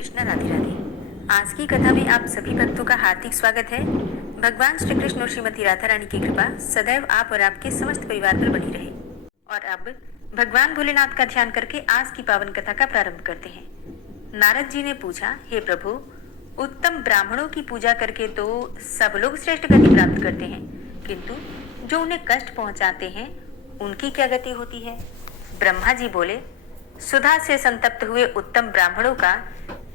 कृष्ण, राधे राधे। आज की कथा में आप सभी भक्तों का हार्दिक स्वागत है। भगवान श्री कृष्ण और श्रीमती राधा रानी की कृपा सदैव आप और आपके समस्त परिवार पर बनी रहे। और अब भगवान भोलेनाथ का ध्यान करके आज की पावन कथा का प्रारंभ करते हैं। नारद जी ने पूछा, हे प्रभु, उत्तम ब्राह्मणों की पूजा करके तो सब लोग श्रेष्ठ गति प्राप्त करते हैं, किंतु जो उन्हें कष्ट पहुंचाते हैं उनकी क्या गति होती है? ब्रह्मा जी बोले, सुधा से संतप्त हुए उत्तम ब्राह्मणों का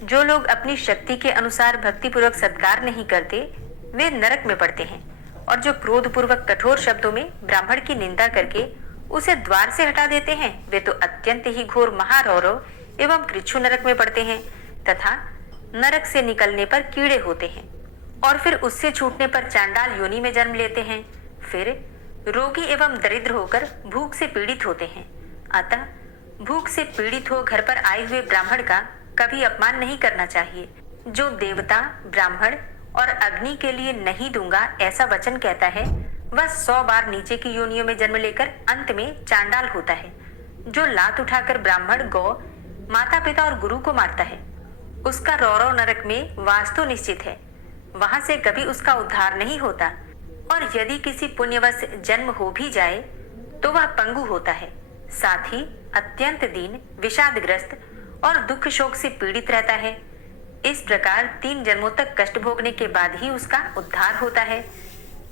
जो लोग अपनी शक्ति के अनुसार भक्तिपूर्वक सत्कार नहीं करते वे नरक में पड़ते हैं, और जो क्रोधपूर्वक कठोर शब्दों में ब्राह्मण की निंदा करके उसे द्वार से हटा देते हैं वे तो अत्यंत ही घोर महारौरव एवं कृच्छु नरक में पड़ते हैं, तथा नरक से निकलने पर कीड़े होते हैं और फिर उससे छूटने पर चांडाल योनि में जन्म लेते हैं, फिर रोगी एवं दरिद्र होकर भूख से पीड़ित होते हैं। अतः भूख से पीड़ित हो घर पर आए हुए ब्राह्मण का कभी अपमान नहीं करना चाहिए। जो देवता, ब्राह्मण और अग्नि के लिए नहीं दूंगा ऐसा वचन कहता है वह 100 बार नीचे की योनियों में जन्म लेकर अंत में चांडाल होता है। जो लात उठाकर ब्राह्मण, गौ, माता पिता और गुरु को मारता है उसका रौरव नरक में वास तो निश्चित है, वहां से कभी उसका उद्धार नहीं होता। और यदि किसी पुण्यवश जन्म हो भी जाए तो वह पंगु होता है, साथ ही अत्यंत दीन, विषादग्रस्त और दुख शोक से पीड़ित रहता है। इस प्रकार 3 जन्मों तक कष्ट भोगने के बाद ही उसका उद्धार होता है।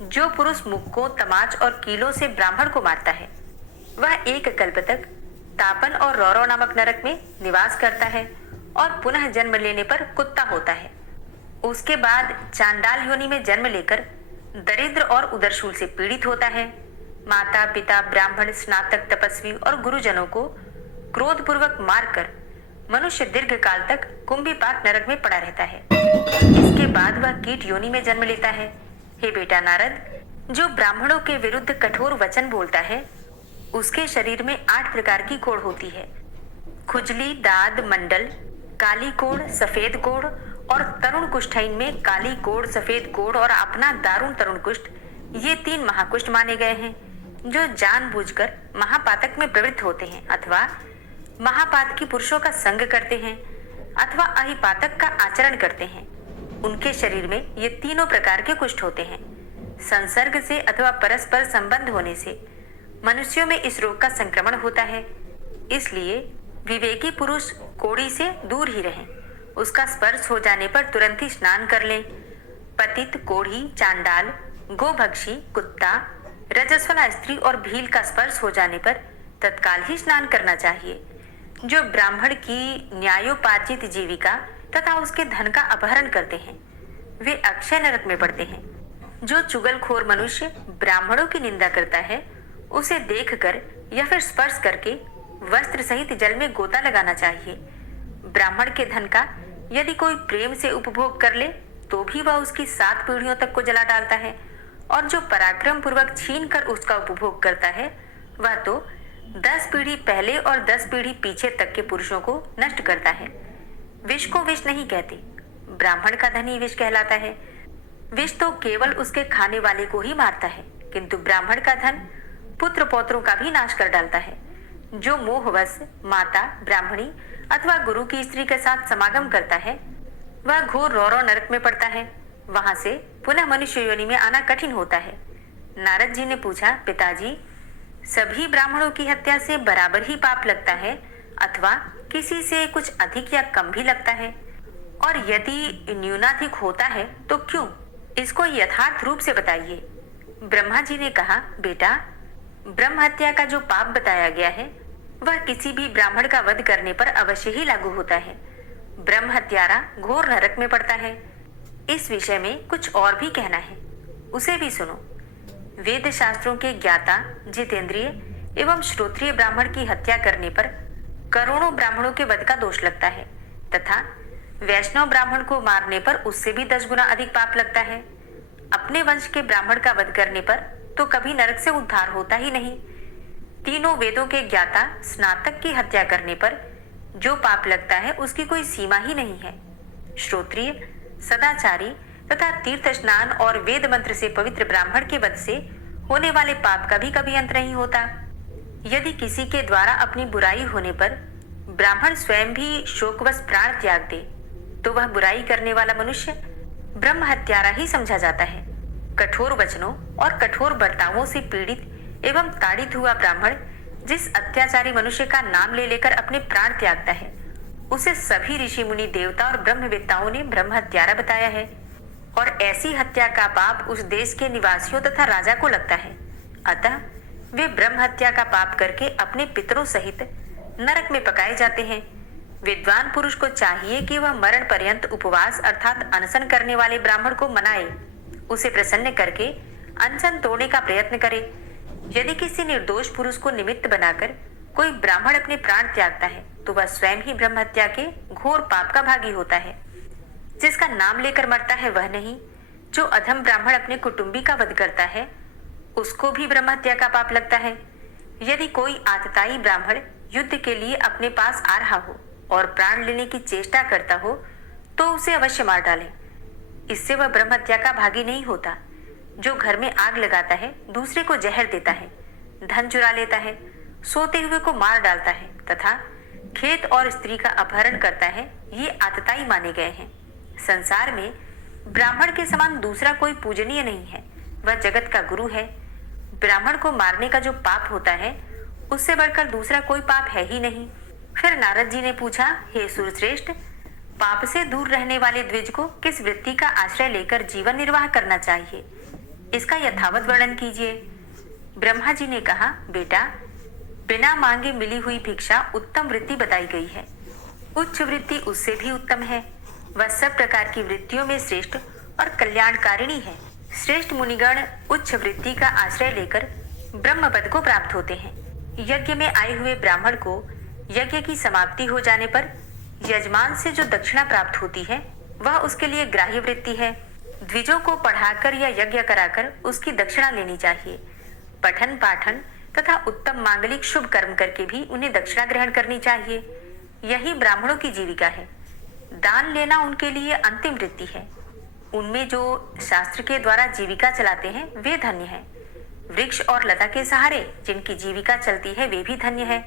जो पुरुष मुक्कों, तमाच और कीलों से ब्राह्मण को मारता है वह 1 कल्प तक तापन और रौरव नामक नरक में निवास करता है और पुनः जन्म लेने पर कुत्ता होता है। उसके बाद चांडाल योनि में जन्म लेकर दरिद्र और उदरशूल से पीड़ित होता है। माता पिता, ब्राह्मण, स्नातक, तपस्वी और गुरुजनों को क्रोधपूर्वक मारकर मनुष्य दीर्घ काल तक कुंभीपाक नरक में पड़ा रहता है। इसके बाद वह कीट योनि में जन्म लेता है। हे बेटा नारद, जो ब्राह्मणों के विरुद्ध कठोर वचन बोलता है उसके शरीर में 8 प्रकार की कोढ़ होती है। खुजली, दाद, मंडल, काली कोढ़, सफेद कोढ़ और तरुण कुष्ठइन में काली कोढ़, सफेद कोढ़ और अपना दारुण तरुण कुष्ठ, ये 3 महाकुष्ठ माने गए हैं जो जानबूझकर महापातक में प्रवृत्त होते हैं अथवा महापातकी पुरुषों का संग करते हैं अथवा अहिपातक का आचरण करते हैं। उनके शरीर में ये तीनों प्रकार के कुष्ठ होते हैं। संसर्ग से अथवा परस्पर संबंध होने से मनुष्यों में इस रोग का संक्रमण होता है, इसलिए विवेकी पुरुष कोढ़ी से दूर ही रहें। उसका स्पर्श हो जाने पर तुरंत ही स्नान कर लें। पतित, कोढ़ी, चांडाल, गोभक्षी, कुत्ता, रजस्वला स्त्री और भील का स्पर्श हो जाने पर तत्काल ही स्नान करना चाहिए। जो ब्राह्मण की न्यायोपार्जित जीविका तथा उसके धन का अपहरण करते हैं वे अक्षय नरक में पड़ते हैं। जो चुगलखोर मनुष्य ब्राह्मणों की निंदा करता है उसे देखकर या फिर स्पर्श करके वस्त्र सहित जल में गोता लगाना चाहिए। ब्राह्मण के धन का यदि कोई प्रेम से उपभोग कर ले तो भी वह उसकी 7 पीढ़ियों तक को जला डालता है, और जो पराक्रम पूर्वक छीन कर उसका उपभोग करता है वह तो 10 पीढ़ी पहले और 10 पीढ़ी पीछे तक के पुरुषों को नष्ट करता है। विष को विष नहीं कहते, ब्राह्मण का धन ही विष कहलाता है। विष तो केवल उसके खाने वाले को ही मारता है, किंतु ब्राह्मण का धन पुत्र पौत्रों का भी नाश कर डालता है। जो मोहवश माता, ब्राह्मणी अथवा गुरु की स्त्री के साथ समागम करता है वह घोर रौरव नरक में पड़ता है, वहां से पुनः मनुष्य योनि में आना कठिन होता है। नारद जी ने पूछा, पिताजी, सभी ब्राह्मणों की हत्या से बराबर ही पाप लगता है अथवा किसी से कुछ अधिक या कम भी लगता है? और यदि न्यूनाधिक होता है तो क्यों? इसको यथार्थ रूप से बताइए। ब्रह्मा जी ने कहा, बेटा, ब्रह्म हत्या का जो पाप बताया गया है वह किसी भी ब्राह्मण का वध करने पर अवश्य ही लागू होता है। ब्रह्म हत्यारा घोर नरक में पड़ता है। इस विषय में कुछ और भी कहना है, उसे भी सुनो। वेद शास्त्रों के ज्ञाता, जितेंद्रिय एवं श्रोत्रिय ब्राह्मण की हत्या करने पर करोड़ों ब्राह्मणों के वध का दोष लगता है, तथा वैष्णव ब्राह्मण को मारने पर उससे भी 10 गुना अधिक पाप लगता है। अपने वंश के ब्राह्मण का वध करने पर तो कभी नरक से उद्धार होता ही नहीं। तीनों वेदों के ज्ञाता स्नातक की हत्या करने पर जो पाप लगता है उसकी कोई सीमा ही नहीं है। श्रोत्रिय, सदाचारी तथा तीर्थ स्नान और वेद मंत्र से पवित्र ब्राह्मण के वध से होने वाले पाप का भी कभी अंत नहीं होता। यदि किसी के द्वारा अपनी बुराई होने पर ब्राह्मण स्वयं भी शोकवश प्राण त्याग दे तो वह बुराई करने वाला मनुष्य ब्रह्म हत्यारा ही समझा जाता है। कठोर वचनों और कठोर बर्तावों से पीड़ित एवं ताड़ित हुआ ब्राह्मण जिस अत्याचारी मनुष्य का नाम ले लेकर अपने प्राण त्यागता है, उसे सभी ऋषि मुनि देवता और ब्रह्मवेत्ताओं ने ब्रह्म हत्यारा बताया है। और ऐसी हत्या का पाप उस देश के निवासियों तथा राजा को लगता है। अतः वे ब्रह्म हत्या का पाप करके अपने पितरों सहित नरक में पकाए जाते हैं। विद्वान पुरुष को चाहिए कि वह मरण पर्यंत उपवास अर्थात अनशन करने वाले ब्राह्मण को मनाए, उसे प्रसन्न करके अनशन तोड़ने का प्रयत्न करे। यदि किसी निर्दोष पुरुष को निमित्त बनाकर कोई ब्राह्मण अपने प्राण त्यागता है, तो वह स्वयं ही ब्रह्म हत्या के घोर पाप का भागी होता है। जिसका नाम लेकर मरता है वह नहीं, जो अधम ब्राह्मण अपने कुटुंबी का वध करता है, उसको भी ब्रह्म हत्या का पाप लगता है। यदि कोई आतताई ब्राह्मण युद्ध के लिए अपने पास आ रहा हो और प्राण लेने की चेष्टा करता हो, तो उसे अवश्य मार डालें। इससे वह ब्रह्म हत्या का भागी नहीं होता। जो घर में आग लगाता है, दूसरे को जहर देता है, धन चुरा लेता है, सोते हुए को मार डालता है तथा खेत और स्त्री का अपहरण करता है, ये आतताई माने गए हैं। संसार में ब्राह्मण के समान दूसरा कोई पूजनीय नहीं है, वह जगत का गुरु है। ब्राह्मण को मारने का जो पाप होता है, उससे बढ़कर दूसरा कोई पाप है ही नहीं। फिर नारद जी ने पूछा, हे सुरश्रेष्ठ, पाप से दूर रहने वाले द्विज को किस वृत्ति का आश्रय लेकर जीवन निर्वाह करना चाहिए, इसका यथावत वर्णन कीजिए। ब्रह्मा जी ने कहा, बेटा, बिना मांगे मिली हुई भिक्षा उत्तम वृत्ति बताई गई है। उच्च वृत्ति उससे भी उत्तम है। वह सब प्रकार की वृत्तियों में श्रेष्ठ और कल्याणकारिणी है। श्रेष्ठ मुनिगण उच्च वृत्ति का आश्रय लेकर ब्रह्म पद को प्राप्त होते हैं। यज्ञ में आए हुए ब्राह्मण को यज्ञ की समाप्ति हो जाने पर यजमान से जो दक्षिणा प्राप्त होती है, वह उसके लिए ग्राह्य वृत्ति है। द्विजों को पढ़ाकर या यज्ञ कराकर उसकी दक्षिणा लेनी चाहिए। पठन पाठन तथा उत्तम मांगलिक शुभ कर्म करके भी उन्हें दक्षिणा ग्रहण करनी चाहिए। यही ब्राह्मणों की जीविका है। दान लेना उनके लिए अंतिम वृत्ति है। उनमें जो शास्त्र के द्वारा जीविका चलाते हैं, वे धन्य हैं। वृक्ष और लता के सहारे जिनकी जीविका चलती है, वे भी धन्य है।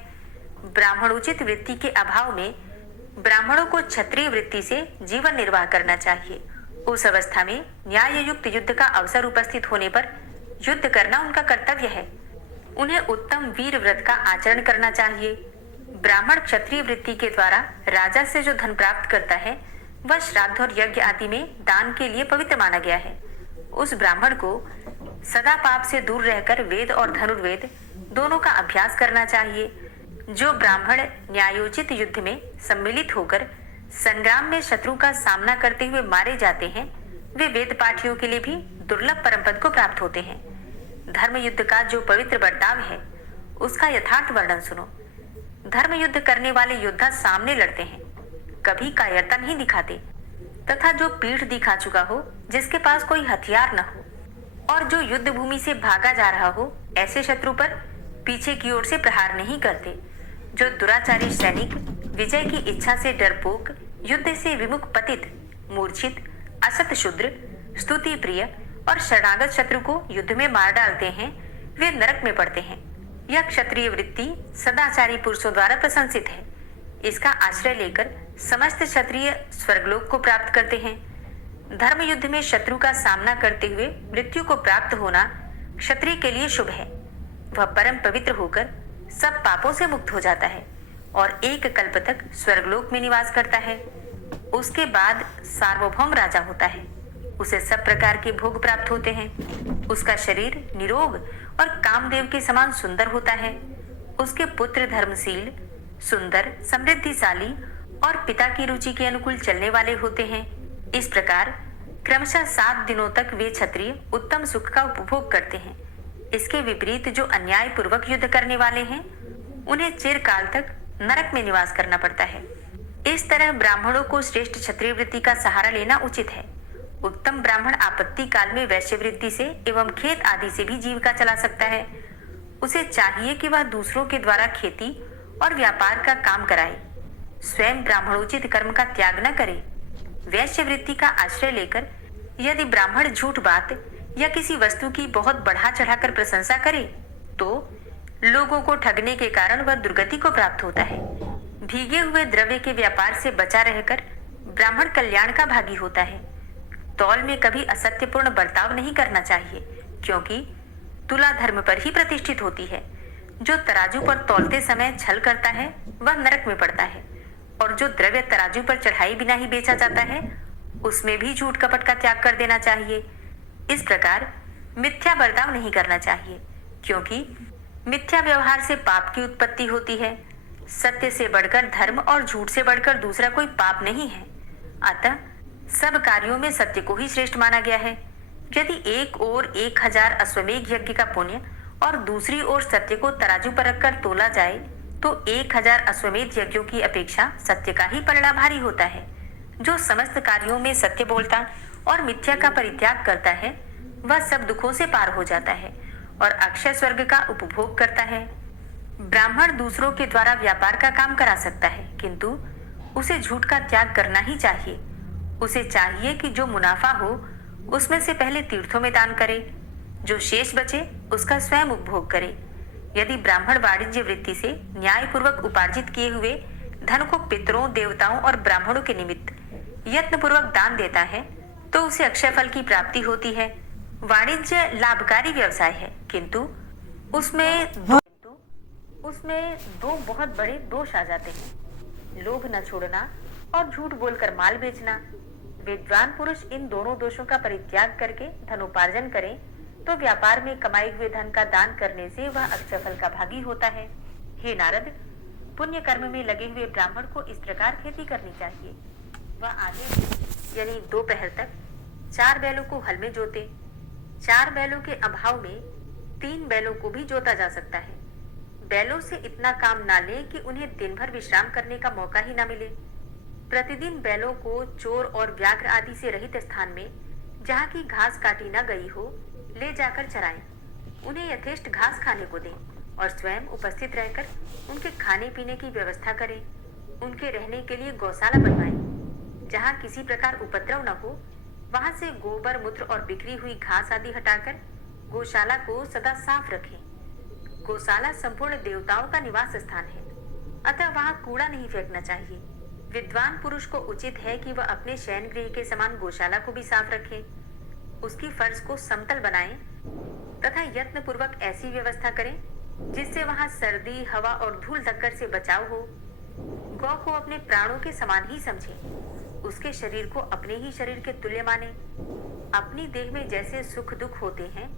ब्राह्मणोचित वृत्ति के अभाव में ब्राह्मणों को क्षत्रिय वृत्ति से जीवन निर्वाह करना चाहिए। उस अवस्था में न्याय युक्त युद्ध का अवसर उपस्थित होने पर युद्ध करना उनका कर्तव्य है। उन्हें उत्तम वीर व्रत का आचरण करना चाहिए। ब्राह्मण क्षत्रिय वृत्ति के द्वारा राजा से जो धन प्राप्त करता है, वह श्राद्ध और यज्ञ आदि में दान के लिए पवित्र माना गया है। उस ब्राह्मण को सदा पाप से दूर रहकर वेद और धनुर्वेद दोनों का अभ्यास करना चाहिए। जो ब्राह्मण न्यायोचित युद्ध में सम्मिलित होकर संग्राम में शत्रु का सामना करते हुए मारे जाते हैं, वे वेद पाठियों के लिए भी दुर्लभ परम पद को प्राप्त होते हैं। धर्म युद्ध का जो पवित्र बर्ताव है, उसका यथार्थ वर्णन सुनो। धर्म युद्ध करने वाले योद्धा सामने लड़ते हैं, कभी कायरता नहीं दिखाते, तथा जो पीठ दिखा चुका हो, जिसके पास कोई हथियार न हो और जो युद्ध भूमि से भागा जा रहा हो, ऐसे शत्रु पर पीछे की ओर से प्रहार नहीं करते। जो दुराचारी सैनिक विजय की इच्छा से डरपोक, युद्ध से विमुख, पतित, मूर्छित, असत शूद्र, स्तुति प्रिय और शरणागत शत्रु को युद्ध में मार डालते हैं, वे नरक में पड़ते हैं। यह क्षत्रिय वृत्ति सदाचारी पुरुषों द्वारा प्रशंसित है। इसका आश्रय लेकर समस्त क्षत्रिय स्वर्गलोक को प्राप्त करते हैं। धर्म युद्ध में शत्रु का सामना करते हुए मृत्यु को प्राप्त होना क्षत्रिय के लिए शुभ है। वह परम पवित्र होकर सब पापों से मुक्त हो जाता है और एक कल्प तक स्वर्गलोक में निवास करता है। उसके बाद सार्वभौम राजा होता है। उसे सब प्रकार के भोग प्राप्त होते हैं। उसका शरीर निरोग और कामदेव के समान सुंदर होता है। उसके पुत्र धर्मशील, सुंदर, समृद्धिशाली और पिता की रुचि के अनुकूल चलने वाले होते हैं। इस प्रकार क्रमशः 7 दिनों तक वे क्षत्रिय उत्तम सुख का उपभोग करते हैं। इसके विपरीत जो अन्याय पूर्वक युद्ध करने वाले हैं, उन्हें चिरकाल तक नरक में निवास करना पड़ता है। इस तरह ब्राह्मणों को श्रेष्ठ क्षत्रिय वृत्ति का सहारा लेना उचित है। उत्तम ब्राह्मण आपत्ति काल में वैश्य वृत्ति से एवं खेत आदि से भी जीविका चला सकता है। उसे चाहिए कि वह दूसरों के द्वारा खेती और व्यापार का काम कराए, स्वयं ब्राह्मणोचित कर्म का त्याग न करे। वैश्य वृत्ति का आश्रय लेकर यदि ब्राह्मण झूठ बात या किसी वस्तु की बहुत बढ़ा चढ़ाकर प्रशंसा करे, तो लोगों को ठगने के कारण वह दुर्गति को प्राप्त होता है। भीगे हुए द्रव्य के व्यापार से बचा रहकर ब्राह्मण कल्याण का भागी होता है। तौल में कभी असत्यपूर्ण बर्ताव नहीं करना चाहिए, क्योंकि तुला धर्म पर ही प्रतिष्ठित होती है। जो तराजू पर तौलते समय छल करता है वह नरक में पड़ता है, और जो द्रव्य तराजू पर चढ़ाई बिना ही बेचा जाता है उसमें भी झूठ कपट का त्याग कर देना चाहिए। इस प्रकार मिथ्या बर्ताव नहीं करना चाहिए, क्योंकि मिथ्या व्यवहार से पाप की उत्पत्ति होती है। सत्य से बढ़कर धर्म और झूठ से बढ़कर दूसरा कोई पाप नहीं है। अतः सब कार्यों में सत्य को ही श्रेष्ठ माना गया है। यदि एक ओर 1000 अश्वमेघ यज्ञ का पुण्य और दूसरी ओर सत्य को तराजू पर रखकर तोला जाए तो 1000 अश्वमेध यज्ञों की अपेक्षा सत्य का ही पलड़ा भारी होता है। जो समस्त कार्यों में सत्य बोलता और मिथ्या का परित्याग करता है वह सब दुखों से पार हो जाता है और अक्षय स्वर्ग का उपभोग करता है। ब्राह्मण दूसरों के द्वारा व्यापार का काम करा सकता है, किंतु उसे झूठ का त्याग करना ही चाहिए। उसे चाहिए कि जो मुनाफा हो उसमें से पहले तीर्थों में दान करे, जो शेष बचे उसका स्वयं उपभोग करे। यदि ब्राह्मण वाणिज्य वृत्ति से न्यायपूर्वक उपार्जित किए हुए धन को पितरों, देवताओं और ब्राह्मणों के निमित्त यत्न पूर्वक दान देता है तो उसे अक्षय फल की प्राप्ति होती है। वाणिज्य लाभकारी व्यवसाय है, किंतु उसमें दो बहुत बड़े दोष आ जाते हैं: लोभ न छोड़ना और झूठ बोलकर माल बेचना। विद्वान पुरुष इन दोनों दोषों का परित्याग करके धनोपार्जन करे तो व्यापार में कमाए हुए धन का दान करने से वह अक्षय फल का भागी होता है। हे नारद, पुण्य कर्म में लगे हुए ब्राह्मण को इस प्रकार खेती करनी चाहिए। वह आगे यानी दोपहर तक 4 बैलों को हल में जोते। 4 बैलों के अभाव में 3 बैलों को भी जोता जा सकता है। बैलों से इतना काम ना ले कि उन्हें दिन भर विश्राम करने का मौका ही ना मिले। प्रतिदिन बैलों को चोर और व्याघ्र आदि से रहित स्थान में, जहाँ की घास काटी न गई हो, ले जाकर चराएं। उन्हें यथेष्ट घास खाने को दें और स्वयं उपस्थित रहकर उनके खाने पीने की व्यवस्था करें। उनके रहने के लिए गौशाला बनवाएं। जहाँ किसी प्रकार उपद्रव न हो, वहां से गोबर, मूत्र और बिखरी हुई घास आदि हटाकर गौशाला को सदा साफ रखें। गौशाला संपूर्ण देवताओं का निवास स्थान है, अतः वहां कूड़ा नहीं फेंकना चाहिए। विद्वान पुरुष को उचित है कि वह अपने शयन गृह के समान गौशाला को भी साफ रखे, उसकी फर्श को समतल बनाएं तथा यत्न पूर्वक ऐसी व्यवस्था करें जिससे वहां सर्दी, हवा और धूल धक्कर से बचाव हो। गौ को अपने प्राणों के समान ही समझें, उसके शरीर को अपने ही शरीर के तुल्य माने। अपनी देह में जैसे सुख दुख होते हैं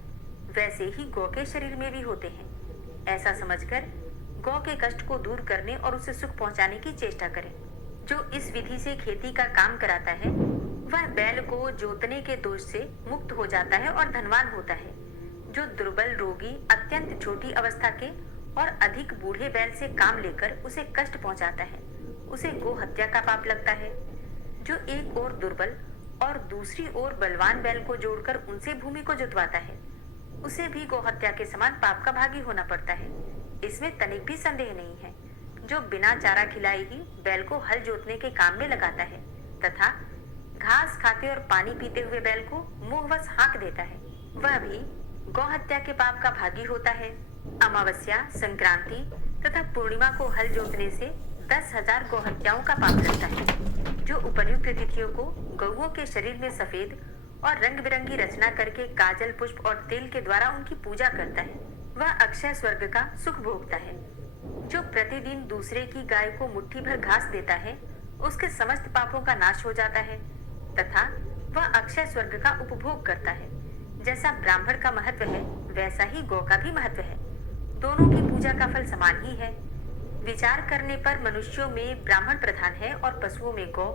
वैसे ही गौ के शरीर में भी होते हैं। ऐसा समझकर गौ के कष्ट को दूर करने और उसे सुख पहुंचाने की चेष्टा करें। जो इस विधि से खेती का काम कराता है वह बैल को जोतने के दोष से मुक्त हो जाता है और धनवान होता है। जो दुर्बल, रोगी, अत्यंत छोटी अवस्था के और अधिक बूढ़े बैल से काम लेकर उसे कष्ट पहुंचाता है, उसे गो हत्या का पाप लगता है। जो एक ओर दुर्बल और दूसरी ओर बलवान बैल को जोड़कर उनसे भूमि को जुतवाता है, उसे भी गो हत्या के समान पाप का भागी होना पड़ता है। इसमें तनिक भी संदेह नहीं है। जो बिना चारा खिलाए ही बैल को हल जोतने के काम में लगाता है तथा घास खाते और पानी पीते हुए बैल को मुंहवश हाँक देता है, वह भी गौ हत्या के पाप का भागी होता है। अमावस्या, संक्रांति तथा पूर्णिमा को हल जोतने से 10,000 गौ हत्याओं का पाप लगता है। जो उपयुक्त तिथियों को गौओं के शरीर में सफेद और रंग बिरंगी रचना करके काजल, पुष्प और तेल के द्वारा उनकी पूजा करता है, वह अक्षय स्वर्ग का सुख भोगता है। जो प्रतिदिन दूसरे की गाय को मुट्ठी भर घास देता है, उसके समस्त पापों का नाश हो जाता है तथा वह अक्षय स्वर्ग का उपभोग करता है। जैसा ब्राह्मण का महत्व है वैसा ही गौ का भी महत्व है। दोनों की पूजा का फल समान ही है। विचार करने पर मनुष्यों में ब्राह्मण प्रधान है और पशुओं में गौ।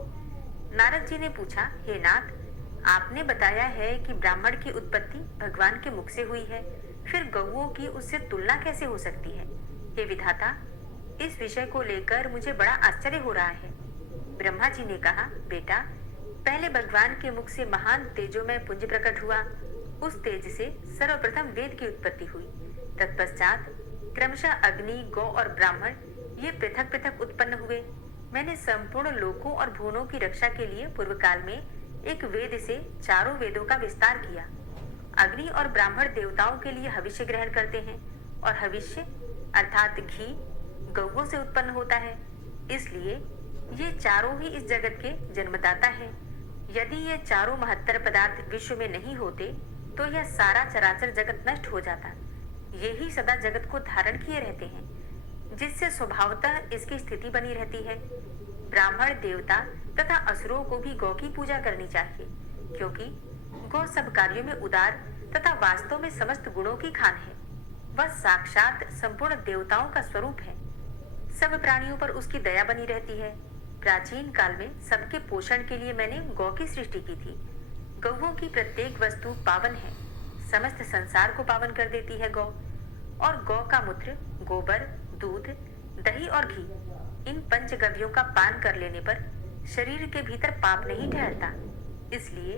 नारद जी ने पूछा, हे नाथ, आपने बताया है कि ब्राह्मण की उत्पत्ति भगवान के मुख से हुई है, फिर गौओं की उससे तुलना कैसे हो सकती है? हे विधाता, इस विषय को लेकर मुझे बड़ा आश्चर्य हो रहा है। ब्रह्मा जी ने कहा, बेटा, पहले भगवान के मुख से महान तेजोमय पुंज प्रकट हुआ। उस तेज से सर्वप्रथम वेद की उत्पत्ति हुई। तत्पश्चात क्रमशः अग्नि, गौ और ब्राह्मण ये पृथक पृथक उत्पन्न हुए। मैंने संपूर्ण लोकों और भुवनों की रक्षा के लिए पूर्व काल में एक वेद से 4 वेदों का विस्तार किया। अग्नि और ब्राह्मण देवताओं के लिए हविष्य ग्रहण करते हैं और हविष्य अर्थात घी गौओं से उत्पन्न होता है। इसलिए ये चारों ही इस जगत के जन्मदाता हैं। यदि ये चारों महत्तर पदार्थ विश्व में नहीं होते तो यह सारा चराचर जगत नष्ट हो जाता। ये ही सदा जगत को धारण किए रहते हैं, जिससे स्वभावतः इसकी स्थिति बनी रहती है। ब्राह्मण, देवता तथा असुरों को भी गौ की पूजा करनी चाहिए, क्योंकि गौ सब कार्यों में उदार तथा वास्तव में समस्त गुणों की खान है। वह साक्षात संपूर्ण देवताओं का स्वरूप है। सब प्राणियों पर उसकी दया बनी रहती है। प्राचीन काल में सबके पोषण के लिए मैंने गौ की सृष्टि की थी। गौओं की प्रत्येक वस्तु पावन है। समस्त संसार को पावन कर देती है गौ। और गौ का मूत्र, गोबर, दूध, दही और घी, इन पंचगव्यों का पान कर लेने पर शरीर के भीतर पाप नहीं ठहरता। इसलिए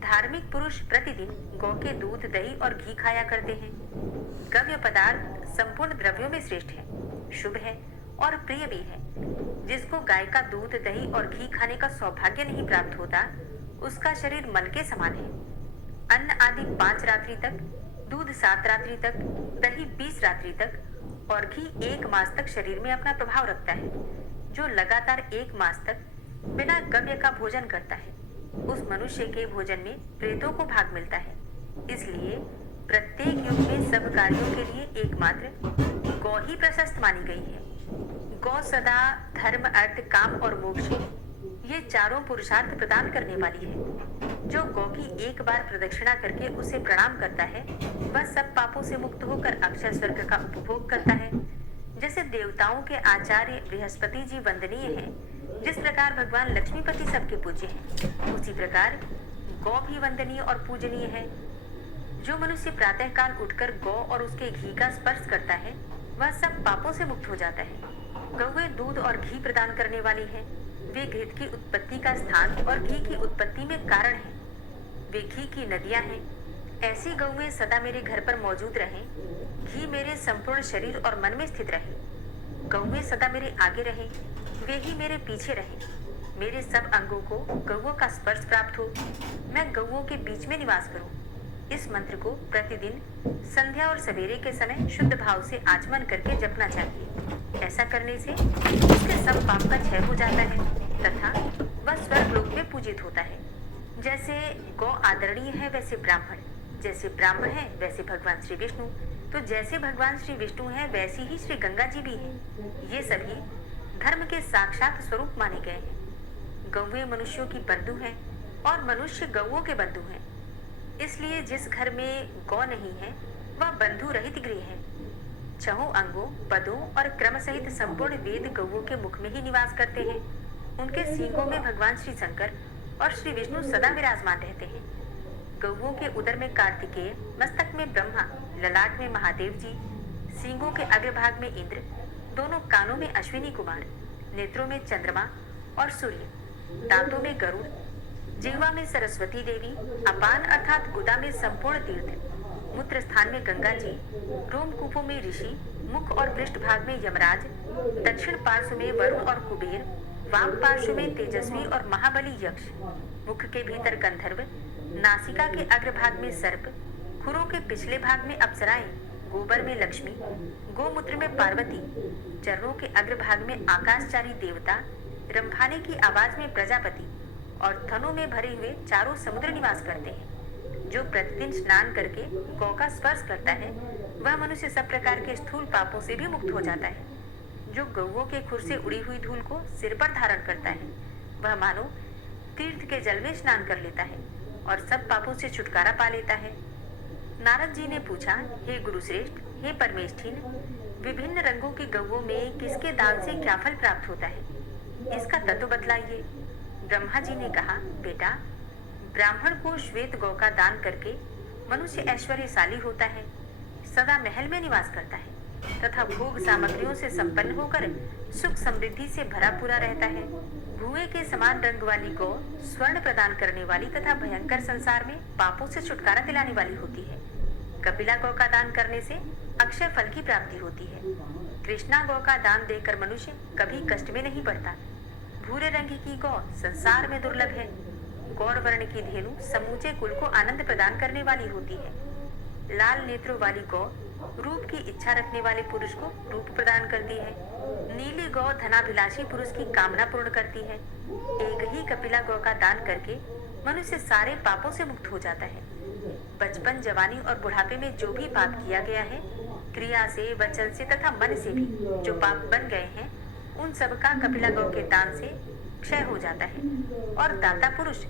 धार्मिक पुरुष प्रतिदिन गौ के दूध, दही और घी खाया करते हैं। गव्य पदार्थ संपूर्ण द्रव्यों में श्रेष्ठ है, शुभ है और प्रिय भी है। जिसको गाय का दूध, दही और घी खाने का सौभाग्य नहीं प्राप्त होता, उसका शरीर मल के समान है। अन्न आदि 5 रात्रि तक, दूध 7 रात्रि तक, दही 20 रात्रि तक और घी 1 मास तक शरीर में अपना प्रभाव रखता है। जो लगातार 1 मास तक बिना गव्य का भोजन करता है, उस मनुष्य के भोजन में प्रेतों को भाग मिलता है। इसलिए प्रत्येक युग में सब कार्यों के लिए एकमात्र गौ ही प्रशस्त मानी गई है। गौ सदा धर्म, अर्थ, काम और मोक्ष, ये चारों पुरुषार्थ प्रदान करने वाली है। जो गौ की एक बार प्रदक्षिणा करके उसे प्रणाम करता है, वह सब पापों से मुक्त होकर अक्षय स्वर्ग का उपभोग करता है। जैसे देवताओं के आचार्य बृहस्पति जी वंदनीय हैं, जिस प्रकार भगवान लक्ष्मीपति सबके पूज्य हैं, उसी प्रकार गौ भी वंदनीय और पूजनीय है। जो मनुष्य प्रातःकाल उठकर गौ और उसके घी का स्पर्श करता है, वह सब पापों से मुक्त हो जाता है। गौएं दूध और घी प्रदान करने वाली है। वे घृत की उत्पत्ति का स्थान और घी की उत्पत्ति में कारण है। वे घी की नदियां हैं। ऐसी गौएं सदा मेरे घर पर मौजूद रहें। घी मेरे संपूर्ण शरीर और मन में स्थित रहे। गौएं सदा मेरे आगे रहें, वे ही मेरे पीछे रहें। मेरे सब अंगों को गौओं का स्पर्श प्राप्त हो, मैं गौओं के बीच में निवास करूं। इस मंत्र को प्रतिदिन संध्या और सवेरे के समय शुद्ध भाव से आचमन करके जपना चाहिए। ऐसा करने से उसके सब पाप का क्षय हो जाता है तथा वह स्वर्ग लोक में पूजित होता है। जैसे गौ आदरणीय है, वैसे ब्राह्मण, जैसे ब्राह्मण है वैसे भगवान श्री विष्णु, तो जैसे भगवान श्री विष्णु है वैसी ही श्री गंगा जी भी हैं। ये सभी धर्म के साक्षात स्वरूप माने गए हैं। गौएं मनुष्यों की बंधु हैं और मनुष्य गौओं के बंधु हैं। इसलिए जिस घर में गौ नहीं है वह बंधु रहित गृह है। छहों अंगों, पदों और क्रम सहित संपूर्ण वेद गौओं के मुख में ही निवास करते हैं। उनके सींगों में भगवान श्री शंकर और श्री विष्णु सदा विराजमान रहते हैं। गौओं के उदर में कार्तिकेय, मस्तक में ब्रह्मा, ललाट में महादेव जी, सींगों के अग्रभाग में इंद्र, दोनों कानों में अश्विनी कुमार, नेत्रों में चंद्रमा और सूर्य, दांतों में गरुड़, जिह्वा में सरस्वती देवी, अपान अर्थात गुदा में संपूर्ण तीर्थ, मूत्र स्थान में गंगा जी, रोमकूपों में ऋषि, मुख और पृष्ठ भाग में यमराज, दक्षिण पार्श्व में वरुण और कुबेर, वाम पार्श्व में तेजस्वी और महाबली यक्ष, मुख के भीतर गंधर्व, नासिका के अग्रभाग में सर्प, खुरों के पिछले भाग में अप्सराएं, गोबर में लक्ष्मी, गोमूत्र में पार्वती, चरणों के अग्रभाग में आकाशचारी देवता, रंभाने की आवाज में प्रजापति और थनों में भरे हुए चारों समुद्र निवास करते हैं। जो प्रतिदिन स्नान करके गौ का स्पर्श करता है, वह मनुष्य सब प्रकार के स्थूल पापों से भी मुक्त हो जाता है। जो गौओं के खुर से उड़ी हुई धूल को सिर पर धारण करता है, वह मानो तीर्थ के जल में स्नान कर लेता है और सब पापों से छुटकारा पा लेता है। नारद जी ने पूछा, हे गुरुश्रेष्ठ, हे परमेष्ठिन, विभिन्न रंगों की गौओं में किसके दान से क्या फल प्राप्त होता है, इसका तत्व बतलाइए। ब्रह्मा जी ने कहा, बेटा, ब्राह्मण को श्वेत गौ का दान करके मनुष्य ऐश्वर्यशाली होता है, सदा महल में निवास करता है तथा भोग सामग्रियों से संपन्न होकर सुख समृद्धि से भरा पूरा रहता है। भुए के समान रंग वाली गौ स्वर्ण प्रदान करने वाली तथा भयंकर संसार में पापों से छुटकारा दिलाने वाली होती है। कपिला गौ का दान करने से अक्षय फल की प्राप्ति होती है। कृष्णा गौ का दान देकर मनुष्य कभी कष्ट में नहीं पड़ता। भूरे रंग की गौ संसार में दुर्लभ है। गौर वर्ण की धेनु समूचे कुल को आनंद प्रदान करने वाली होती है। लाल नेत्रों वाली गौ रूप की इच्छा रखने वाले पुरुष को रूप प्रदान करती है। नीली गौ धनाभिलाषी पुरुष की कामना पूर्ण करती है। एक ही कपिला गौ का दान करके मनुष्य सारे पापों से मुक्त हो जाता है। बचपन, जवानी और बुढ़ापे में जो भी पाप किया गया है, क्रिया से, वचन से तथा मन से भी जो पाप बन गए हैं, उन सब का कपिला गौ के दान से क्षय हो जाता है और दाता पुरुष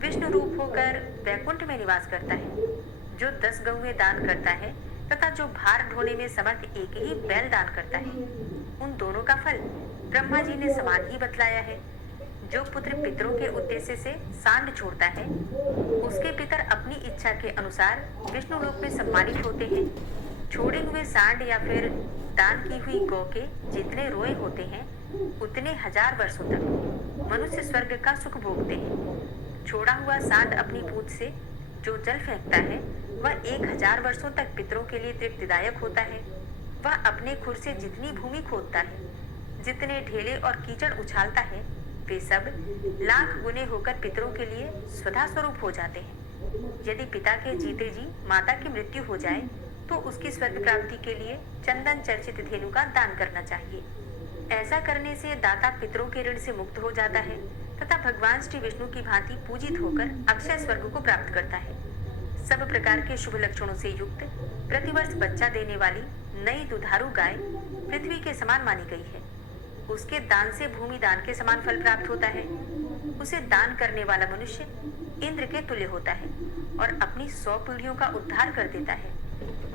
विष्णु रूप होकर वैकुंठ में निवास करता है। जो 10 गौएं दान करता है तथा जो भार ढोने में समर्थ एक ही बैल दान करता है, उन दोनों का फल ब्रह्मा जी ने समान ही बतलाया है। जो पुत्र पितरों के उद्देश्य से सांड छोड़ता है, उसके पितर अपनी इच्छा के अनुसार विष्णु लोक में सम्मानित होते हैं। छोड़े हुए सांड या फिर दान की हुई गौ के जितने रोए होते हैं, उतने 1000 वर्षों तक मनुष्य स्वर्ग का सुख भोगते हैं। छोड़ा हुआ सांड अपनी पूंछ से जो जल फेंकता है, वह 1000 वर्षों तक पितरों के लिए तृप्तिदायक होता है। वह अपने खुर से जितनी भूमि खोदता है, जितने ढेले और कीचड़ उछालता है, वे सब लाख गुने होकर पितरों के लिए स्वधा स्वरूप हो जाते हैं। यदि पिता के जीते जी माता की मृत्यु हो जाए, तो उसकी स्वर्ग प्राप्ति के लिए चंदन चर्चित धेनु का दान करना चाहिए। ऐसा करने से दाता पितरों के ऋण से मुक्त हो जाता है तथा भगवान श्री विष्णु की भांति पूजित होकर अक्षय स्वर्ग को प्राप्त करता है। सब प्रकार के शुभ लक्षणों से युक्त प्रतिवर्ष बच्चा देने वाली नई दुधारू गाय पृथ्वी के समान मानी गई है। उसके दान से भूमि दान के समान फल प्राप्त होता है। उसे दान करने वाला मनुष्य इंद्र के तुल्य होता है और अपनी 100 पीढ़ियों का उद्धार कर देता है।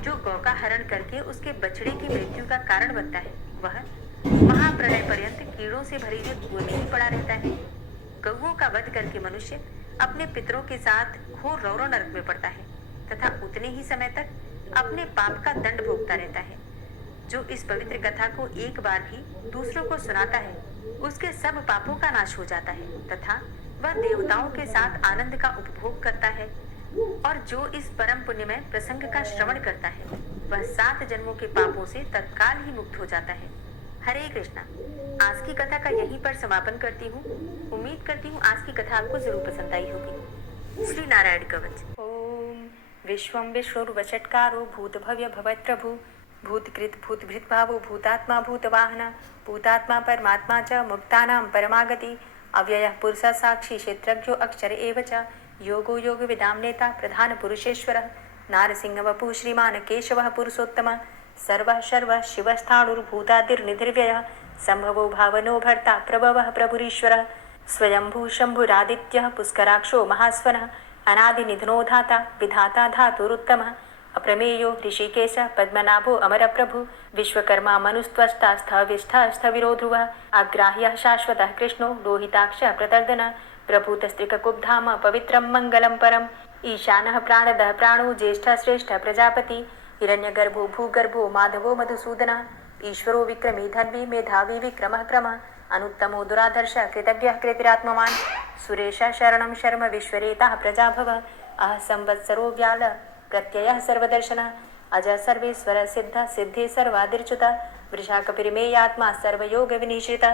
जो गौ का हरण करके उसके बछड़े की मृत्यु का कारण बनता है, वह महाप्रलय पर्यंत कीड़ों से भरे हुए कुएं में ही पड़ा रहता है। गौओं का वध करके मनुष्य अपने पितरों के साथ घोर रौरव नरक में पड़ता है तथा उतने ही समय तक अपने पाप का दंड भोगता रहता है। जो इस पवित्र कथा को एक बार भी दूसरों को सुनाता है, उसके सब पापों का नाश हो जाता है तथा वह देवताओं के साथ आनंद का उपभोग करता है। और जो इस परम पुण्यमय प्रसंग का श्रवण करता है, वह 7 जन्मों के पापों से तत्काल ही मुक्त हो जाता है। हरे कृष्णा। आज की कथा का यहीं पर समापन करती हूँ। उम्मीद करती हूँ आज की कथा आपको जरूर पसंद आई होगी। श्री नारायण कवच। ओम विश्वं विष्णुर्वषट्कारो भूतभव्य भवत्प्रभु भूतकृत भूतभृद्भावो भूतात्मा भूतवाहन भूतात्मा परमात्मा च मुक्तानां परमागति अव्ययः पुरुषः साक्षी क्षेत्रज्ञो अक्षर एव च योगो योगविदां नेता प्रधान पुरुषेश्वरः नारसिंहवपुः श्रीमान् केशवः पुरुषोत्तमः सर्वः शर्वः शिवस्थाणुर्भूतादिर्निधिर्व्ययः सम्भवो भावनो भर्ता प्रभवः प्रभुरीश्वरः स्वयंभू शम्भुरादित्यः पुष्कराक्षो महास्वनः अनादिनिधनो धाता विधाता धातुरुत्तमः अप्रमेयो ऋषिकेश पद्मनाभो अमरप्रभु विश्वकर्मा मनुस्त्वष्टा स्थविष्ठा स्थविरो ध्रुवः अग्राह्यः शाश्वतः कृष्णो लोहिताक्षः प्रतर्दनः प्रभूतस्त्रिककुब्धाम पवित्रं मङ्गलं परम् ईशानः प्राणदः प्राणो ज्येष्ठः श्रेष्ठः प्रजापति हिरण्यगर्भो भूगर्भो माधवो मधुसूदनः ईश्वरो विक्रमी धन्वी मेधावी विक्रमः क्रमः अनुत्तमो दुराधर्षः कृतज्ञः कृतिरात्मवान् सुरेशः शरणं शर्म विश्वरेताः प्रजाभवः अह संवत्सरो व्याल प्रत्ययः सर्वदर्शनः अजः सर्वेश्वर सिद्ध सिद्धि सर्वादिर्च्युत वृषाकपिरिमेयात्मा सर्वयोगविनिश्रितः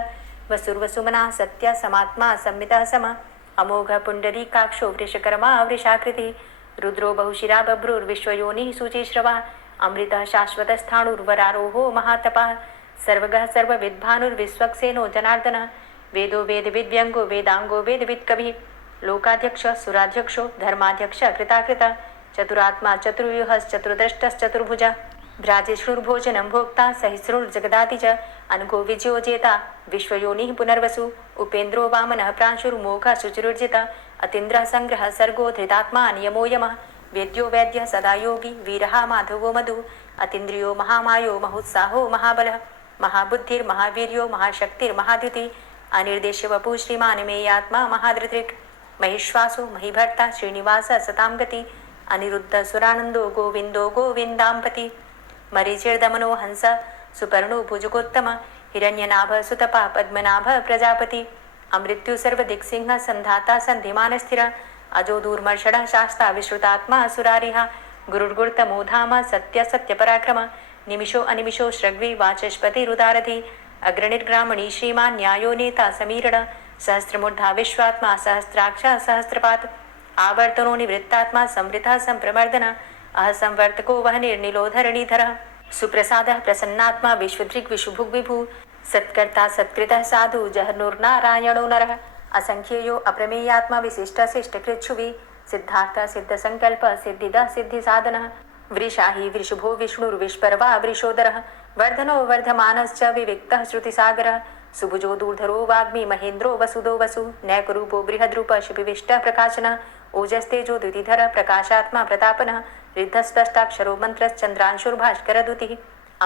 वसुर्वसुमनः सत्य समात्मा संमितः समः अमोघ पुण्डरीकाक्षो वृषकर्मा वृषाकृतिः रुद्रो बहुशिरा बभ्रुर्विश्वयोनिः शुचिश्रवः अमृतः शाश्वतस्थाणुर्वरारोहो महातपः सर्वगः सर्वविद्भानुर्विश्वक्सेनो जनार्दनः वेदो वेदविद्व्यङ्गो वेदाङ्गो वेदवित्कविः लोकाध्यक्षः सुराध्यक्षो धर्माध्यक्षः कृताकृतः चतुरात्मा चतुर्व्यूहश्चतुर्द्रष्टश्चतुर्भुजः भ्राजिष्णुर्भोजनं भोक्ता सहिष्णुर्जगदाति च अनघो विजयोजेता विश्वयोनिः पुनर्वसु उपेन्द्रो वामनः प्रांशुर्मोघः शुचिरुर्जितः अतीन्द्रः संग्रहः सर्गो धृतात्मा नियमो यमः वेद्यो वैद्यः सदा योगी वीरः माधवो मधु अतीन्द्रियो महामायो महोत्साहो महाबलः महाबुद्धिर्महावीर्यो महाशक्तिर्महाद्युतिः अनिर्देश्य वपुः श्रीमान् मेयात्मा महाधृतिक् महिश्वासो महीभर्ता श्रीनिवासः सतां गतिः अनिरुद्ध सुरानंदो गोविंदो गोविंदांपति मरीचिर्दमनो हंस सुपर्णो भुजगोत्तम हिरण्यनाभ सुतपा पद्मनाभ प्रजापति अमृत्यु सर्वदिक्सिंह संधाता संधिमान स्थिर अजो दूर्मर्षण शास्ता विश्रुतात्मा सुरारिहा गुरुर्गुर्तमो धाम सत्य सत्य पराक्रम निमिषो अनिमिषो श्रग्वी वाचस्पति रुदारधि अग्रणिर्ग्रामणी श्रीमान न्यायो नेता समीरण सहस्रमूर्धा विश्वात्मा सहस्राक्षा सहस्रपात आवर्तनो निवृत्तात्मा संवृतः संप्रमर्दन अह संवर्तको वह निर्निलो धरणीधरः सुप्रसादः प्रसन्नात्मा विश्वदृक् विशुभुग् विभु सत्कर्ता सत्कृतः साधु जहनुर्नारायणो नरः असंख्येयो अप्रमेयात्मा विशिष्ट शिष्टकृच्छुवि सिद्धार्थ सिद्ध संकल्प सिद्धिदः सिद्धि साधनः वृषाहि वृषभो विष्णुर्विष्पर्वा वृषोदरः वर्धनो वर्धमानश्च विविक्तः श्रुतिसागरः सुभुजो दूर्धरो वाग्मी महेन्द्रो वसुदो वसु नैकरूपो बृहद्रूप शिपिविष्टः प्रकाशनः ओजस्तेजो द्युतिधर प्रकाशात्मा प्रतापनः रिद्धस्पष्टाक्षरो मन्त्रश्चन्द्रांशुर्भास्करदुतिः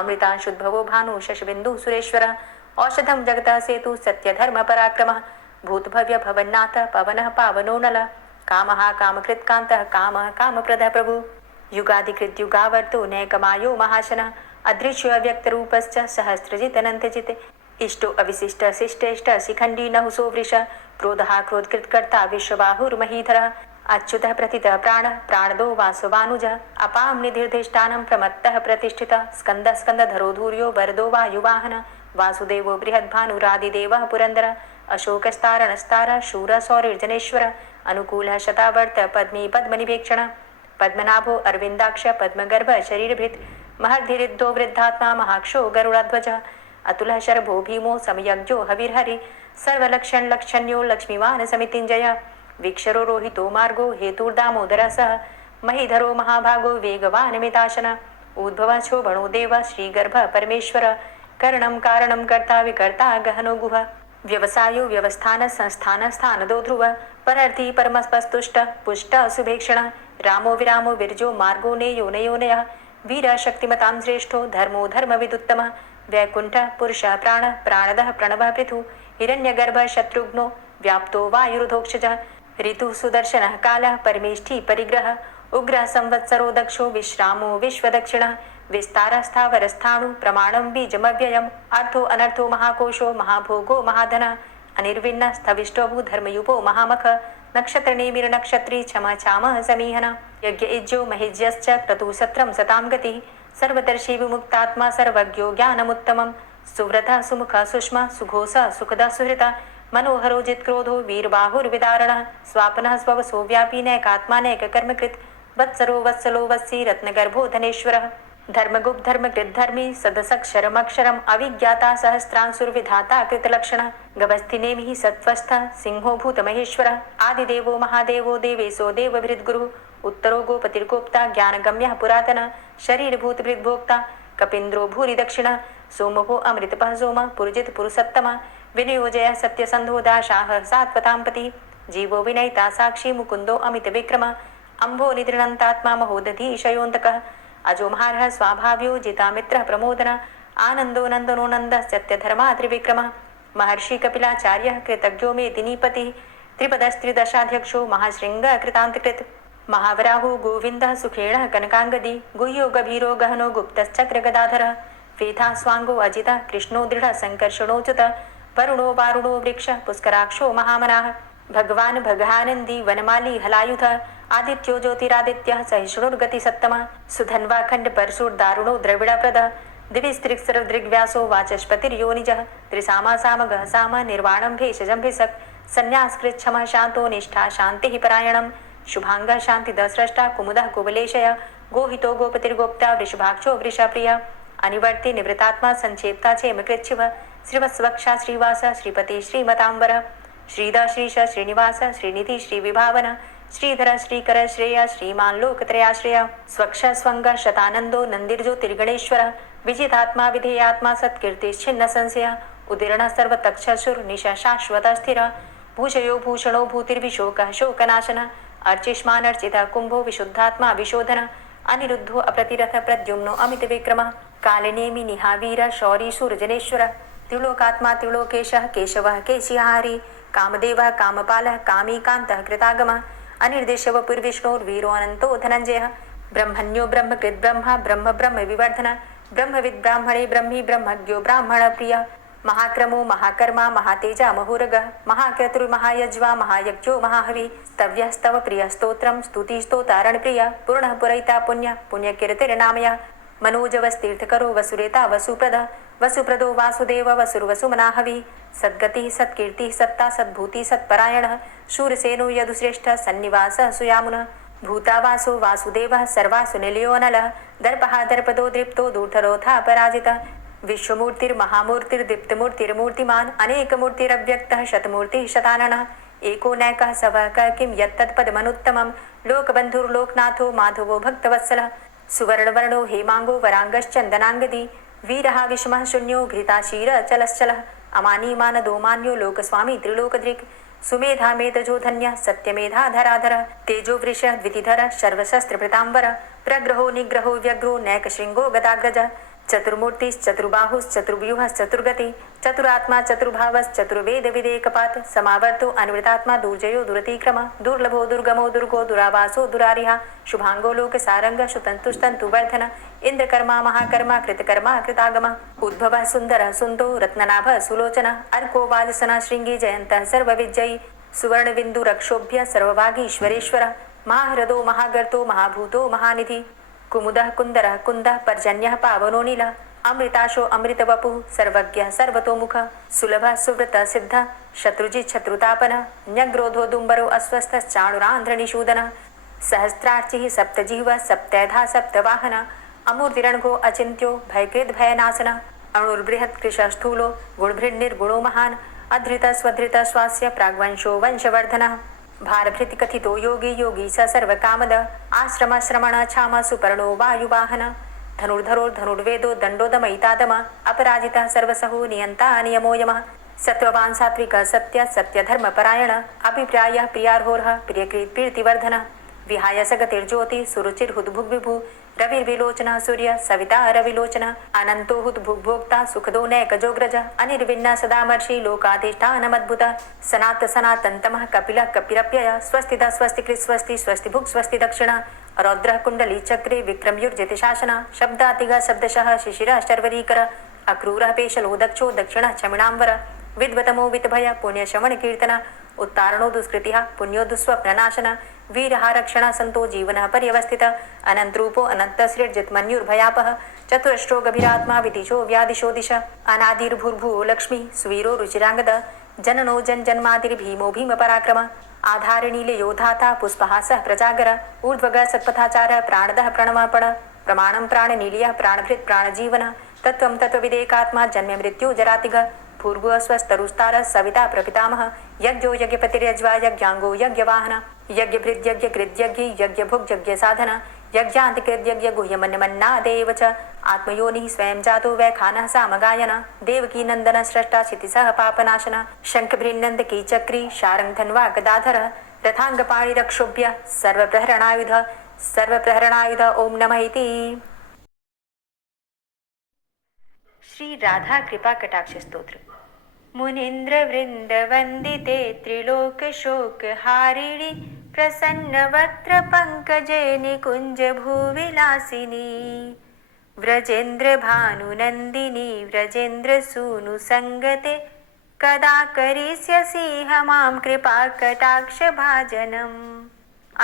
अमृतांशुद्भवो भानु शशबिन्दुः सुरेश्वरः औषधं जगतः सेतु सत्यधर्म पराक्रमः भूतभव्य भवन्नाथ पवनः पावनो नलः कामः कामकृत्कान्तः कामः कामप्रदः प्रभु युगाधिकृत युगावर्तो नैकमायो महाशनः अदृश्यो अव्यक्तरूपश्च सहस्रजित् अनन्तजित् इष्टो अविशिष्ट शिष्टेष्ट शिखण्डी नहुसो वृष क्रोधः क्रोधकृत्कर्ता विश्वबाहुर्महीधरः अच्युतः प्रतितः प्राणः प्राणदो वासवानुजः अपां निधिर्धिष्ठानं प्रमत्तः प्रतिष्ठितः स्कन्दः स्कन्दधरो धूर्यो वरदो वायुवाहनः वासुदेवो बृहद्भानुरादिदेवः पुरन्दरः अशोकस्तारणस्तारः शूरः सौरिर्जनेश्वरः अनुकूलः शतावर्त पद्मी पद्मनिवेक्षणः पद्मनाभो अरविन्दाक्ष पद्मगर्भ शरीरभृत् महर्धिरिद्धो वृद्धात्मा महाक्षो गरुडाध्वजः अतुलः शरभो भीमो समयज्ञो हविर्हरि सर्वलक्षणलक्षण्यो लक्ष्मीवान् समितिञ्जयः वीक्षरो रोहितो मार्गो हेतुर्दामोदरः सः महीधरो महाभागो वेगवान् मिताशनः उद्भवः शोभणो देवः श्रीगर्भः परमेश्वरः करणं कारणं कर्ता विकर्ता गहनो गुहः व्यवसायो व्यवस्थान संस्थान स्थानदो ध्रुव परर्थी परमस्पस्तुष्ट पुष्ट सुभेक्षण रामो विरामो विरजो मार्गो नेयो नयोनयः वीर शक्तिमतां श्रेष्ठो धर्मो धर्मविदुत्तम वैकुंठ पुरुष प्राण प्राणदः प्रणवः पृथु हिरण्यगर्भ शत्रुघ्नो व्याप्तो वायुरुधोक्षजः ऋतु सुदर्शनः कालः परमेष्ठी परिग्रह उग्र संवत्सरो दक्षो विश्रामो विश्वदक्षिणः विस्तारस्थावरस्थाणु प्रमाणं बीजमव्ययम् अर्थो अनर्थो महाकोशो महाभोगो महाधनः अनिर्विण्ण स्थविष्टोभू धर्मयुपो महामख नक्षत्रनेमिर नक्षत्री क्षमा चामः समीहन यज्ञ इज्जो महिज्यश्च क्रतुसत्रं सतां गतिः सर्वदर्शी विमुक्तात्मा सर्वज्ञो ज्ञानमुत्तमं सुव्रतः सुमुखः सुष्मा सुघोषः सुखदः सुहृतः मनोहरो जित्क्रोधो वीरबाहुर्विदारणः स्वापनः स्ववसो व्यापी नैकात्मा नैककर्मकृत् वत्सरो वत्सलो वत्सी रत्नगर्भो धनेश्वरः धर्मगुप्त धर्मकृद्धर्मी सदसक्षरमक्षरम् अविज्ञाता सहस्रांशुर्विधाता कृतलक्षणः गभस्तिनेमिः सत्त्वस्थः सिंहो भूतमहेश्वरः आदिदेवो महादेवो देवेशो देवभृद्गुरुः उत्तरो गोपतिर्गोप्ता ज्ञानगम्यः पुरातनः शरीरभूतभृद्भोक्ता कपीन्द्रो भूरि दक्षिणः सोमभो अमृतपः सोमः पुरुजित पुरुषोत्तमः विनियोजय सत्यसन्धो दाशाः सात्वताम्पतिः जीवो विनयिता साक्षी मुकुन्दो अमितविक्रमः अम्भो निद्रणन्तात्मा महोदधीशयोऽन्तकः अजोमहारः स्वाभाव्यो जितामित्रः प्रमोदन आनन्दो नन्दनो नन्दः सत्यधर्मा त्रिविक्रमः महर्षि कपिलाचार्यः कृतज्ञो मेदिनीपतिः त्रिपदस्त्रिदशाध्यक्षो महाशृङ्गः कृतान्तकृत् महावराहो गोविन्दः सुखेणः कनकाङ्गदी गुह्यो गभीरो गहनो गुप्तश्चक्रगदाधरः वेधा स्वाङ्गो अजितः कृष्णो दृढः सङ्कर्षणोच्युतः वरुणो वारुणो वृक्षः पुष्कराक्षो महामनाः भगवान् भगानन्दी वनमाली हलायुधः आदित्यो ज्योतिरादित्यः सहिष्णुर्गतिसत्तमः सुधन्वाखण्ड परशुर्दारुणो द्रविडप्रदः दिविस्त्रिक्सरदृग्व्यासो वाचस्पतिर्योनिजः त्रिसामा सामगः साम निर्वाणं भेषजं भिषक् संन्यासकृच्छमः शान्तो निष्ठा शान्तिः परायणं शुभाङ्गः शान्तिदः स्रष्टा कुमुदः कुबलेशय गोहितो गोपतिर्गोप्ता वृषभाक्षो वृषप्रियः अनिवर्ति निवृतात्मा संक्षेप्ता चेमकृच्छिवः श्रीवत्स्वक्षा श्रीवास श्रीपति श्रीमताम्बर श्रीदा श्रीश श्रीनिवास श्रीनिधि श्रीविभावन श्रीधर श्रीकर श्रेय श्रीमान लोकत्रयाश्रय स्वक्ष स्वंग शतानंदो नंदिर्ज्योतिर्गणेश्वर विजितात्मा विधेयात्मा सत्कीर्तिश्छिन्न संशय उदीर्ण सर्वतक्षसुर निशा शाश्वत स्थिर भूषयो भूषणो भूतिर्विशोकः शोकनाशन अर्चिष्मान अर्चित कुंभो विशुद्धात्मा विशोधन अनिरुद्धो अप्रतिरथ प्रद्युम्नो अमित विक्रम कालिनेमि निहावीर शौरी सूर्यजनेश्वर त्रिलोकात्मा त्रिलोकेशः केशवः केशिहारी कामदेवः कामपालः कामीकान्तः कृतागमः अनिर्देशव पुर्विष्णोर्वीरो अनन्तो धनञ्जयः ब्रह्मण्यो ब्रह्मकृत् ब्रह्मा ब्रह्म ब्रह्म विवर्धन ब्रह्मविद् ब्राह्मणे ब्रह्मी ब्रह्मज्ञो ब्राह्मणप्रियः महाक्रमो महाकर्मा महातेजा महोरगः महाक्रतुर्महायज्वा महायज्ञो महाहवि स्तव्यः स्तव प्रियः स्तोत्रं स्तुतिस्तोतारणप्रियः पूर्णः पुरैता पुण्यः पुण्यकीर्तिर्नामयः मनोजवस्तीर्थकरो वसुरेता वसुप्रदः वसुप्रदो वासुदेव वसुर्वसुमनाहवि सद्गतिः सत्कीर्तिः सत्ता सद्भूतिः सत्परायणः शूरसेनो यदुश्रेष्ठः सन्निवासः सुयामुनः भूतावासो वासुदेवः सर्वासु निलयो नलः दर्पः दर्पदो दृप्तो दूर्धरोधा पराजितः विश्वमूर्तिर्महामूर्तिर्दीप्तमूर्तिर्मूर्तिमान् अनेकमूर्तिरव्यक्तः शतमूर्तिः शताननः एको नैकः सवः क किं यत्तत्पदमनुत्तमं लोकबन्धुर्लोकनाथो माधवो भक्तवत्सलः सुवर्णवर्णो हेमाङ्गो वराङ्गश्चन्दनाङ्गदी वीरः विषमः शून्यो घृताशीरचलश्चलः अमानीमानदो मान्यो लोकस्वामी त्रिलोकदृक् सुमेधा मेधजो धन्यः सत्यमेधाधराधरः तेजो वृषः द्वितिधरः सर्वशस्त्रभृताम्बरः प्रग्रहो निग्रहो व्यग्रो नैकशृङ्गो गदाग्रजः चतुर्मूर्तिश्चतुर्बाहुश्चतुर्व्यूहश्चतुर्गति चतुरात्मा चतुर्भावश्चतुर्वेदविदेकपात् समावर्तो अनुवृतात्मा दुर्जयो दुरतिक्रम दुर्लभो दुर्गमो दुर्गो दुरावासो दुरारिहा शुभांगो लोकसारंगः सुतन्तुस्तन्तुवर्धन इंद्रकर्मा महाकर्मा कृतकर्मा कृतागमः उद्भवः सुन्दरः सुन्दो रत्ननाभः सुलोचनः अर्को वाजसनः शृङ्गी जयन्तः सर्वविजयी सुवर्णबिन्दुरक्षोभ्य सर्वभागीश्वरेश्वरः महाहृदो महागर्तो महाभूतो महानिधि कुमुदः कुन्दरः कुन्दः पर्जन्यः पावनो नीलः अमृताशो अमृतवपुः सर्वज्ञः सर्वतोमुखः सुलभः सुव्रतः सिद्धः शत्रुजित् शत्रुतापनः न्यग्रोधो दुम्बरो अस्वस्थश्चाणुरान्ध्रनिषूदनः सहस्रार्चिः सप्तजिह्वः सप्तैधा सप्तवाहनः अमूर्तिरणघो अचिन्त्यो भयकृद् भयनाशनः अणुर्बृहत्कृशः स्थूलो गुणभृन्निर्गुणो महान् अधृतः स्वधृतः स्वास्य प्राग्वंशो वंशवर्धनः भारभृति कथितो योगी योगी स सर्वकामद आश्रम श्रमण छाम सुपर्णो वायुवाहन धनुर्धरो धनुर्वेदो दण्डोदमयितादम अपराजितः सर्वसहो नियन्ता नियमो यमः सत्त्ववान् सात्विकः सत्य सत्यधर्मपरायण अभिप्रायः प्रियार्होरः प्रियकृत् प्रीतिवर्धनः विहाय सगतिर्ज्योति सुरुचिर्हुद्भुग्विभु रविर्विलोचनः सूर्य सविता रविलोचनः अनन्तो हुद्भुग्भोक्ता सुखदो नैकजोग्रज अनिर्विण्ण सदामर्षि लोकाधिष्ठानमद्भुतः सनात सनातन्तमः कपिलः कपिरप्ययः स्वस्तिदा स्वस्तिकृत् स्वस्ति स्वस्तिभुक् स्वस्ति दक्षिणः रौद्रः कुण्डली चक्रे विक्रमयुर्जितशासनः शब्दातिगः शब्दशः शिशिरः शर्वरीकरः अक्रूरः पेशलो दक्षो दक्षिणः क्षमिणाम्बरः विद्वतमो वितभय पुण्यशमनकीर्तन उत्तारणो दुष्कृतिः पुण्यो दुःस्वप्ननाशन वीरः रक्षणः सन्तो जीवनः पर्यवस्थितः अनन्तरूपो अनन्तसृर्जितमन्युर्भयापः चतुरष्ट्रो गभीरात्मा विदिशो व्यादिशो दिश अनादिर्भूर्भुवो लक्ष्मी सुवीरो रुचिराङ्गदः जननो जन्मादिर्भीमो भीमपराक्रमः आधारनीलयोधाता पुष्पहासः प्रजागर ऊर्ध्वगः सत्पथाचारः प्राणदः प्रणवपण प्रमाणं प्राणनीलयः प्राणभृत् प्राणजीवनः तत्त्वं तत्त्वविदेकात्मा जन्म मृत्यु जरातिगः भूर्भुवः स्वस्तरुस्तारः सविता प्रपितामह यज्ञो यज्ञपतिर्यज्वा यज्ञाङ्गो यज्ञवाहन यज्ञभृद्यज्ञकृद्यज्ञ यज्ञभुग्यज्ञसाधन यज्ञान्तिकृद्यज्ञ गुह्यमन्यमन्नादेव च आत्मयोनिः स्वयं जातो वैखानः सामगायन देवकी नन्दन स्रष्टा क्षितिसः पापनाशन शङ्खभृन्नन्दकी चक्री शारङ्गधन्वा गदाधरः रथाङ्गपाणिरक्षोभ्य सर्वप्रहरणायुध ओम नमः इति। श्री राधा कृपा कटाक्ष स्तोत्र। मुनीन्द्र वृंद वंदिते त्रिलोक शोक हारिणी प्रसन्न वक्त्र पंकजे निकुंज भूविलासिनी व्रजेन्द्र भानुनंदिनी व्रजेन्द्र सूनु संगते कदा करिष्यसि मां कृपा कटाक्ष भाजनम्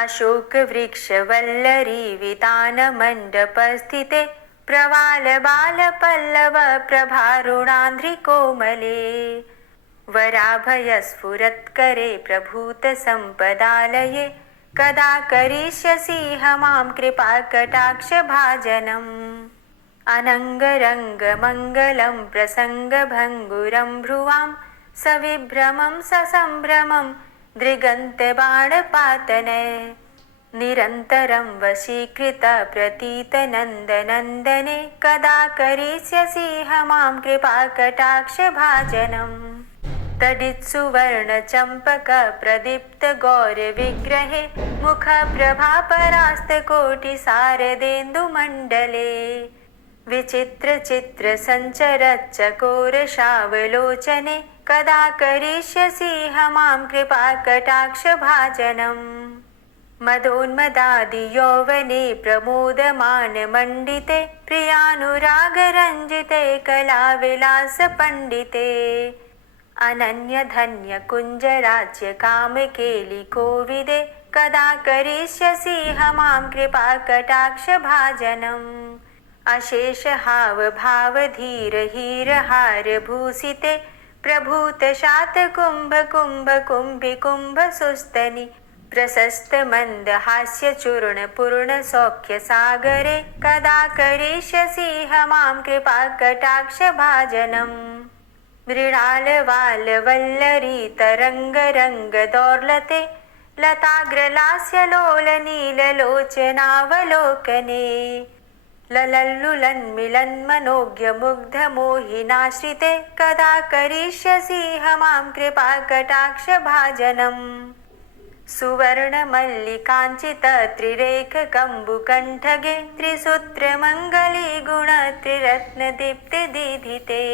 अशोक वृक्ष वल्लरी वितान मंडपस्थिते प्रवाल बाल पल्लव प्रभारुणान्ध्रि कोमले वराभयस्फुरत्करे प्रभूत संपदालये कदा करिष्यसि मां कृपा कटाक्ष भाजनम् अनङ्गरङ्ग मङ्गलं प्रसङ्गभङ्गुरं भ्रुवां सविभ्रमं ससम्भ्रमं दृगन्तबाणपातने निरन्तरं वशीकृत प्रतीतनन्दनन्दने कदा करिष्यसि मां कृपा कटाक्ष भाजनम् तडित्सुवर्णचम्पक प्रदीप्त गौरविग्रहे मुखप्रभापरास्तकोटिसारदेन्दुमण्डले विचित्रचित्रसञ्चरच्चकोरशावलोचने कदा करिष्यसि मां कृपा कटाक्ष भाजनम् मदोन्मदादियौवने प्रमोदमानमण्डिते प्रियानुरागरञ्जिते कलाविलासपण्डिते अनन्यधन्यकुञ्जराज्यकामकेलिकोविदे कदा करिष्यसि मां कृपा कटाक्ष भाजनम् अशेषहावभावधीरहीरहारभूषिते प्रभूतशातकुम्भकुम्भकुम्भिकुम्भसुस्तनि प्रशस्त मंद हास्य चूर्ण पूर्ण सौख्य सागरे कदा करिष्यसि मां कृपा कटाक्ष भाजनम् मृणाल वाल वल्लरी तरंग रंग दौर्लते लताग्रलास्य लोल नील लोचनावलोकने ललल्लुलन्मिलन्मनोज्ञ मुग्ध मोहिनाश्रिते कदा करिष्यसि मां कृपा कटाक्ष भाजनम् सुवर्णमल्लिकाञ्चित त्रिरेख कम्बुकण्ठगे त्रिसूत्रमङ्गली गुण त्रिरत्नदीप्ति दीधिते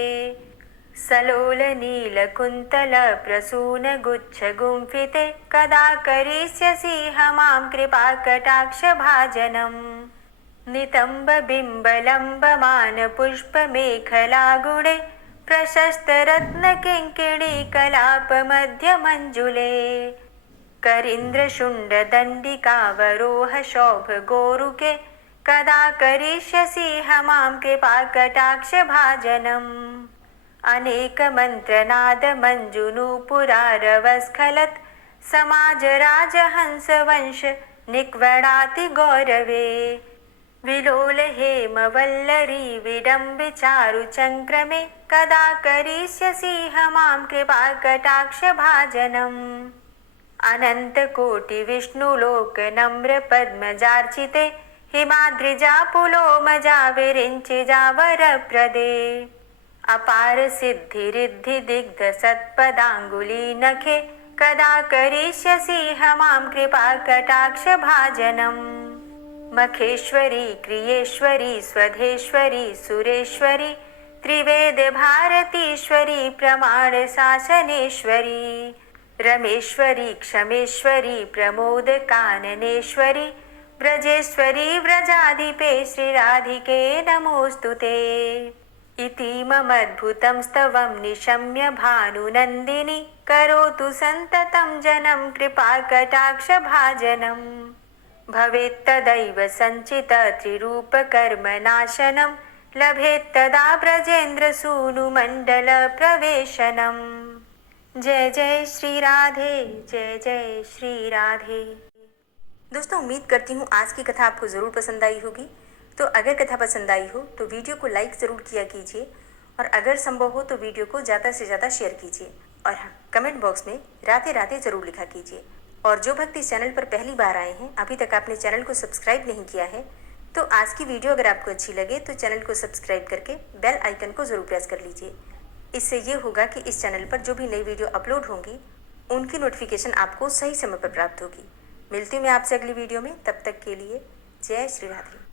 सलोल नीलकुन्तल प्रसून गुच्छ गुम्फिते कदा करिष्यसि मां कृपा कटाक्ष भाजनम् नितम्ब बिम्बलम्बमान पुष्पमेखलागुणे प्रशस्त रत्न किङ्किणी कलाप मध्य मञ्जुले करीन्द्रशुण्ड दण्डिकावरोह शोभ गोरुके कदा करिष्यसि मां कृपा कटाक्ष भाजनम् अनेक मंत्रनाद मंजुनूपुरारवस्खलत् समाज राजहंस वंश निक्वणाति गौरवे विलोल हेम वल्लरी विडम्बि चारु चंक्रमे कदा करिष्यसि मां कृपा कटाक्ष भाजनम् अनंत कोटि विष्णुलोक नम्र पद्मजार्चिते हिमाद्रिजा पुलोमजा विरिञ्चिजा वरप्रदे अपार सिद्धि रिद्धि दिग्ध सत्पदांगुली नखे कदा करिष्यसि मां कृपा कटाक्ष भाजनम् मखेश्वरी क्रियेश्वरी स्वधेश्वरी सुरेश्वरी त्रिवेद भारतीश्वरी प्रमाण शासनेश्वरी रमेश्वरी क्षमेश्वरी प्रमोद काननेश्वरी ब्रजेश्वरी व्रजाधिपे श्रीराधिके नमोस्तुते इतीममद्भुतं स्तवं निशम्य भानुनन्दिनी करोतु सन्ततं जनं कृपा कटाक्ष भाजनम् भवेत्तदैव सञ्चित त्रिरूपकर्मनाशनं लभेत्तदा ब्रजेन्द्रसूनुमण्डल प्रवेशनम् जय जय श्री राधे, जय जय श्री राधे। दोस्तों, उम्मीद करती हूँ आज की कथा आपको ज़रूर पसंद आई होगी। तो अगर कथा पसंद आई हो तो वीडियो को लाइक ज़रूर किया कीजिए और अगर संभव हो तो वीडियो को ज़्यादा से ज़्यादा शेयर कीजिए और हाँ, कमेंट बॉक्स में राधे राधे ज़रूर लिखा कीजिए। और जो भक्त इस चैनल पर पहली बार आए हैं, अभी तक आपने चैनल को सब्सक्राइब नहीं किया है, तो आज की वीडियो अगर आपको अच्छी लगे तो चैनल को सब्सक्राइब करके बेल आइकन को ज़रूर प्रेस कर लीजिए। इससे ये होगा कि इस चैनल पर जो भी नई वीडियो अपलोड होंगी उनकी नोटिफिकेशन आपको सही समय पर प्राप्त होगी। मिलती हूँ मैं आपसे अगली वीडियो में, तब तक के लिए जय श्री राधे।